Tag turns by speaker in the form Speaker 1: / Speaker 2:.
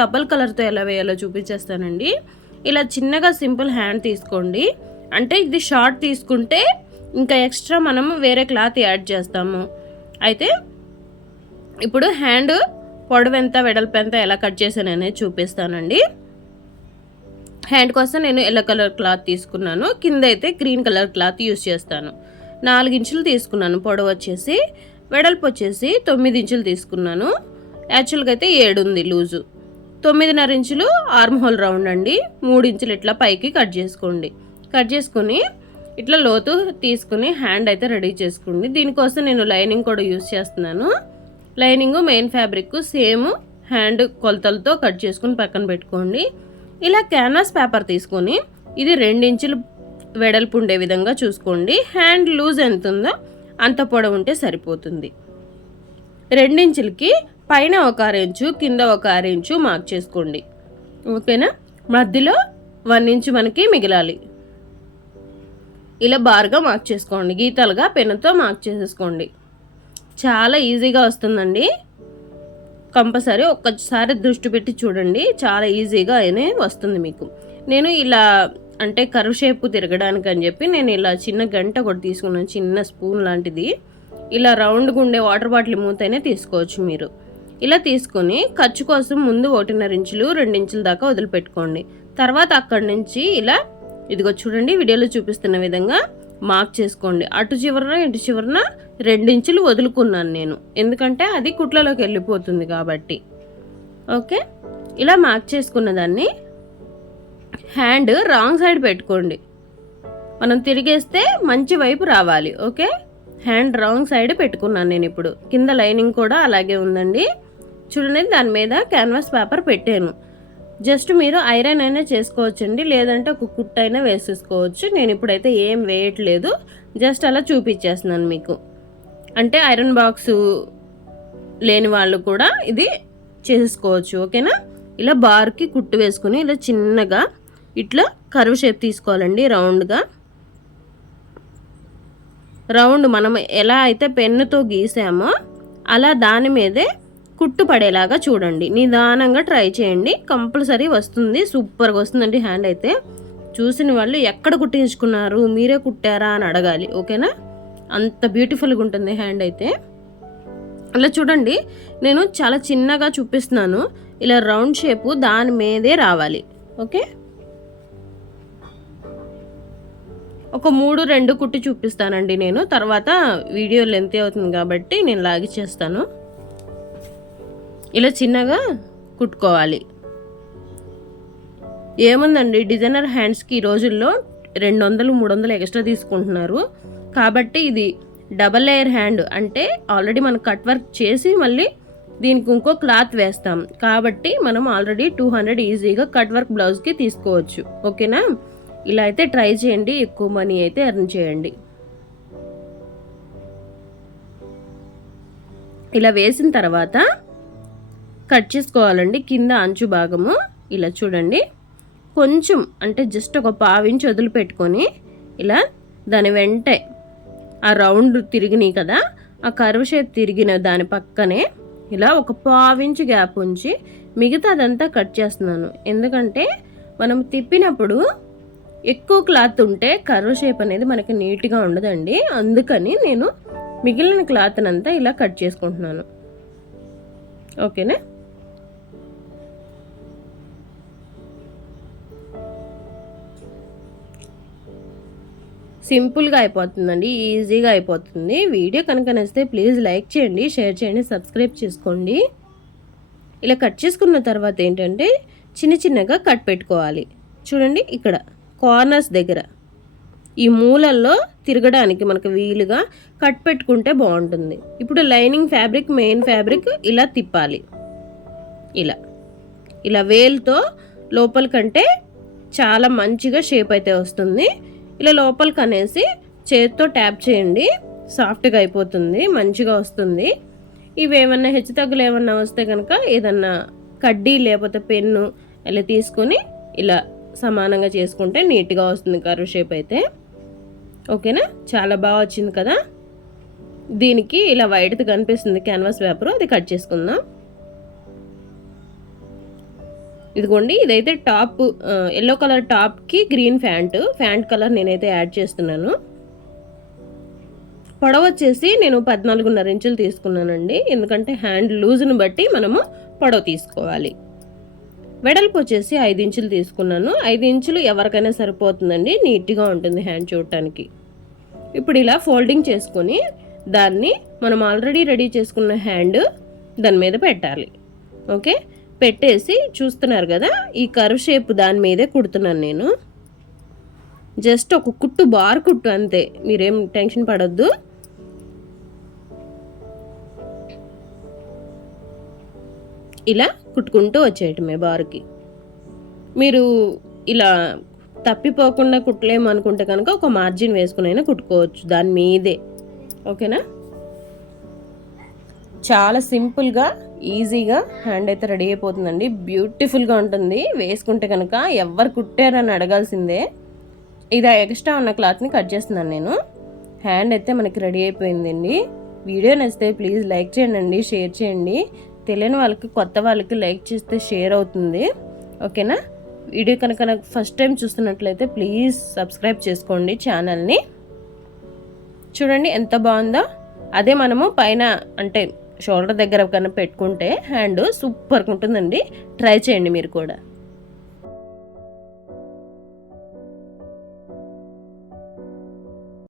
Speaker 1: Double కలర్తో ఎలా వేయాలో చూపించేస్తానండి. ఇలా చిన్నగా సింపుల్ హ్యాండ్ తీసుకోండి. అంటే ఇది షార్ట్ తీసుకుంటే ఇంకా ఎక్స్ట్రా మనము వేరే క్లాత్ యాడ్ చేస్తాము. అయితే ఇప్పుడు హ్యాండ్ పొడవు ఎంత వెడల్పు ఎంత ఎలా కట్ చేశాను అనేది చూపిస్తానండి. హ్యాండ్ కోసం నేను ఎల్లో కలర్ క్లాత్ తీసుకున్నాను. కింద అయితే గ్రీన్ కలర్ క్లాత్ యూస్ చేస్తాను. నాలుగు ఇంచులు తీసుకున్నాను పొడవు వచ్చేసి. వెడల్పు వచ్చేసి తొమ్మిది ఇంచులు తీసుకున్నాను. యాక్చువల్గా అయితే ఏడు ఉంది లూజు. తొమ్మిదిన్నర ఇంచులు ఆర్మ్ హోల్ రౌండ్ అండి. మూడు ఇంచులు ఇట్లా పైకి కట్ చేసుకోండి. కట్ చేసుకుని ఇట్లా లోతు తీసుకుని హ్యాండ్ అయితే రెడీ చేసుకోండి. దీనికోసం నేను లైనింగ్ కూడా యూస్ చేస్తున్నాను. Lining main fabric same hand కొలతలతో కట్ చేసుకుని పక్కన పెట్టుకోండి. ఇలా క్యాన్వాస్ పేపర్ తీసుకొని ఇది రెండించులు వెడల్పు ఉండే విధంగా చూసుకోండి. హ్యాండ్ లూజ్ ఎంత ఉందో అంత పొడవు ఉంటే సరిపోతుంది. రెండించులకి పైన ఒక అరెంచు కింద ఒక అరెంచు మార్క్ చేసుకోండి. ఓకేనా? మధ్యలో వన్ ఇంచు మనకి మిగిలాలి. ఇలా బార్గా మార్క్ చేసుకోండి. గీతలుగా పెన్నుతో మార్క్ చేసేసుకోండి. చాలా ఈజీగా వస్తుందండి. కంపల్సరీ ఒక్కసారి దృష్టి పెట్టి చూడండి. చాలా ఈజీగా అయినే వస్తుంది మీకు. నేను ఇలా అంటే కరువు షేపు తిరగడానికి అని చెప్పి నేను ఇలా చిన్న గంట కూడా తీసుకున్నాను. చిన్న స్పూన్ లాంటిది. ఇలా రౌండ్గా ఉండే వాటర్ బాటిల్ మూతైనా తీసుకోవచ్చు మీరు. ఇలా తీసుకొని ఖర్చు కోసం ముందు ఒకటిన్నర ఇంచులు రెండు ఇంచుల దాకా వదిలిపెట్టుకోండి. తర్వాత అక్కడి నుంచి ఇలా ఇదిగో చూడండి వీడియోలో చూపిస్తున్న విధంగా మార్క్ చేసుకోండి. అటు చివరన ఇటు చివరన రెండించులు వదులుకున్నాను నేను. ఎందుకంటే అది కుట్లలోకి వెళ్ళిపోతుంది కాబట్టి. ఓకే? ఇలా మార్క్ చేసుకున్న దాన్ని హ్యాండ్ రాంగ్ సైడ్ పెట్టుకోండి. మనం తిరిగేస్తే మంచి వైపు రావాలి. ఓకే? హ్యాండ్ రాంగ్ సైడ్ పెట్టుకున్నాను నేను ఇప్పుడు. కింద లైనింగ్ కూడా అలాగే ఉందండి. చూడండి దాని మీద క్యాన్వాస్ పేపర్ పెట్టాను. జస్ట్ మీరు ఐరన్ అయినా చేసుకోవచ్చండి లేదంటే ఒక కుట్ అయినా వేసేసుకోవచ్చు. నేను ఇప్పుడైతే ఏం వేయట్లేదు. జస్ట్ అలా చూపించేస్తున్నాను మీకు. అంటే ఐరన్ బాక్స్ లేని వాళ్ళు కూడా ఇది చేసుకోవచ్చు ఓకేనా? ఇలా బార్కి కుట్టు వేసుకుని ఇలా చిన్నగా ఇట్లా కరువు షేప్ తీసుకోవాలండి రౌండ్గా రౌండ్ మనం ఎలా అయితే పెన్నుతో గీసామో అలా దాని మీదే కుట్టు పడేలాగా చూడండి. నిదానంగా ట్రై చేయండి. కంపల్సరీ వస్తుంది. సూపర్గా వస్తుందండి హ్యాండ్ అయితే. చూసిన వాళ్ళు ఎక్కడ కుట్టించుకున్నారు? మీరే కుట్టారా అని అడగాలి. ఓకేనా? అంత బ్యూటిఫుల్గా ఉంటుంది హ్యాండ్ అయితే. అలా చూడండి. నేను చాలా చిన్నగా చూపిస్తున్నాను. ఇలా రౌండ్ షేపు దాని మీదే రావాలి. ఓకే? ఒక మూడు రెండు కుట్టి చూపిస్తానండి నేను. తర్వాత వీడియో లెంత్ అవుతుంది కాబట్టి నేను లాగిచ్చేస్తాను ఇలా చిన్నగా కుట్టుకోవాలి. ఏముందండి? డిజైనర్ హ్యాండ్స్కి ఈ రోజుల్లో రెండు వందలు మూడు వందలు ఎక్స్ట్రా తీసుకుంటున్నారు. కాబట్టి ఇది డబల్ లేయర్ హ్యాండ్ అంటే ఆల్రెడీ మనం కట్ వర్క్ చేసి మళ్ళీ దీనికి ఇంకో క్లాత్ వేస్తాం. కాబట్టి మనం ఆల్రెడీ టూ హండ్రెడ్ ఈజీగా కట్ వర్క్ బ్లౌజ్కి తీసుకోవచ్చు. ఓకేనా? ఇలా అయితే ట్రై చేయండి. ఎక్కువ మనీ అయితే ఎర్న్ చేయండి. ఇలా వేసిన తర్వాత కట్ చేసుకోవాలండి. కింద అంచు భాగము ఇలా చూడండి. కొంచెం అంటే జస్ట్ ఒక పావించి వదిలిపెట్టుకొని ఇలా దాని వెంటే ఆ రౌండ్ తిరిగినాయి కదా ఆ కర్వ్ షేప్ తిరిగిన దాని పక్కనే ఇలా ఒక పావించి గ్యాప్ ఉంచి మిగతా అదంతా కట్ చేస్తున్నాను. ఎందుకంటే మనం తిప్పినప్పుడు ఎక్కువ క్లాత్ ఉంటే కర్వ్ షేప్ అనేది మనకి నీట్గా ఉండదండి. అందుకని నేను మిగిలిన క్లాత్ అంతా ఇలా కట్ చేసుకుంటున్నాను. ఓకేనా? సింపుల్గా అయిపోతుందండి ఈజీగా అయిపోతుంది. వీడియో కనుక నచ్చితే ప్లీజ్ లైక్ చేయండి షేర్ చేయండి సబ్స్క్రైబ్ చేసుకోండి. ఇలా కట్ చేసుకున్న తర్వాత ఏంటంటే చిన్న చిన్నగా కట్ పెట్టుకోవాలి. చూడండి ఇక్కడ కార్నర్స్ దగ్గర. ఈ మూలల్లో తిరగడానికి మనకు వీలుగా కట్ పెట్టుకుంటే బాగుంటుంది. ఇప్పుడు లైనింగ్ ఫ్యాబ్రిక్ మెయిన్ ఫ్యాబ్రిక్ ఇలా తిప్పాలి. ఇలా. ఇలా వేల్తో లోపల కంటే చాలా మంచిగా షేప్ అయితే వస్తుంది. ఇలా లోపలికి అనేసి చేతితో ట్యాప్ చేయండి. సాఫ్ట్గా అయిపోతుంది మంచిగా వస్తుంది. ఇవి ఏమన్నా హెచ్చు తగ్గులు ఏమన్నా వస్తే కనుక ఏదన్నా కడ్డీ లేకపోతే పెన్ను ఇలా తీసుకొని ఇలా సమానంగా చేసుకుంటే నీట్గా వస్తుంది కర్వ్ షేప్ అయితే. ఓకేనా? చాలా బాగా వచ్చింది కదా? దీనికి ఇలా వైట్ది కనిపిస్తుంది క్యాన్వాస్ పేపర్. అది కట్ చేసుకుందాం. ఇదిగోండి ఇదైతే టాప్ ఎల్లో కలర్ టాప్కి గ్రీన్ ఫ్యాంట్ ఫ్యాంట్ కలర్ నేనైతే యాడ్ చేస్తున్నాను. పొడవు వచ్చేసి నేను పద్నాలుగున్నర ఇంచులు తీసుకున్నానండి. ఎందుకంటే హ్యాండ్ లూజ్ని బట్టి మనము పొడవు తీసుకోవాలి. వెడల్పు వచ్చేసి ఐదు ఇంచులు తీసుకున్నాను. ఐదు ఇంచులు ఎవరికైనా సరిపోతుందండి. నీట్గా ఉంటుంది హ్యాండ్ చూడటానికి. ఇప్పుడు ఇలా ఫోల్డింగ్ చేసుకొని దాన్ని మనం ఆల్రెడీ రెడీ చేసుకున్న హ్యాండ్ దాని మీద పెట్టాలి. ఓకే? పెట్టేసి చూస్తున్నారు కదా ఈ కర్వ్ షేప్ దాని మీదే కుడుతున్నాను నేను. జస్ట్ ఒక కుట్టు బార్ కుట్టు అంతే మీరేం టెన్షన్ పడద్దు. ఇలా కుట్టుకుంటూ వచ్చేయటమే బార్కి. మీరు ఇలా తప్పిపోకుండా కుట్టలేము అనుకుంటే కనుక ఒక మార్జిన్ వేసుకుని అయినా కుట్టుకోవచ్చు దాని మీదే. ఓకేనా? చాలా సింపుల్గా ఈజీగా హ్యాండ్ అయితే రెడీ అయిపోతుందండి. బ్యూటిఫుల్గా ఉంటుంది. వేసుకుంటే కనుక ఎవరు కుట్టారని అడగాల్సిందే. ఇది ఎక్స్ట్రా ఉన్న క్లాత్ని కట్ చేస్తున్నాను నేను. హ్యాండ్ అయితే మనకి రెడీ అయిపోయిందండి. వీడియో నచ్చితే ప్లీజ్ లైక్ చేయండి షేర్ చేయండి. తెలియని వాళ్ళకి కొత్త వాళ్ళకి లైక్ చేస్తే షేర్ అవుతుంది. ఓకేనా? వీడియో కనుక నాకు ఫస్ట్ టైం చూస్తున్నట్లయితే ప్లీజ్ సబ్స్క్రైబ్ చేసుకోండి ఛానల్ని. చూడండి ఎంత బాగుందో. అదే మనము పైన అంటే షోల్డర్ దగ్గర కన్నా పెట్టుకుంటే హ్యాండ్ సూపర్గా ఉంటుందండి. ట్రై చేయండి మీరు కూడా.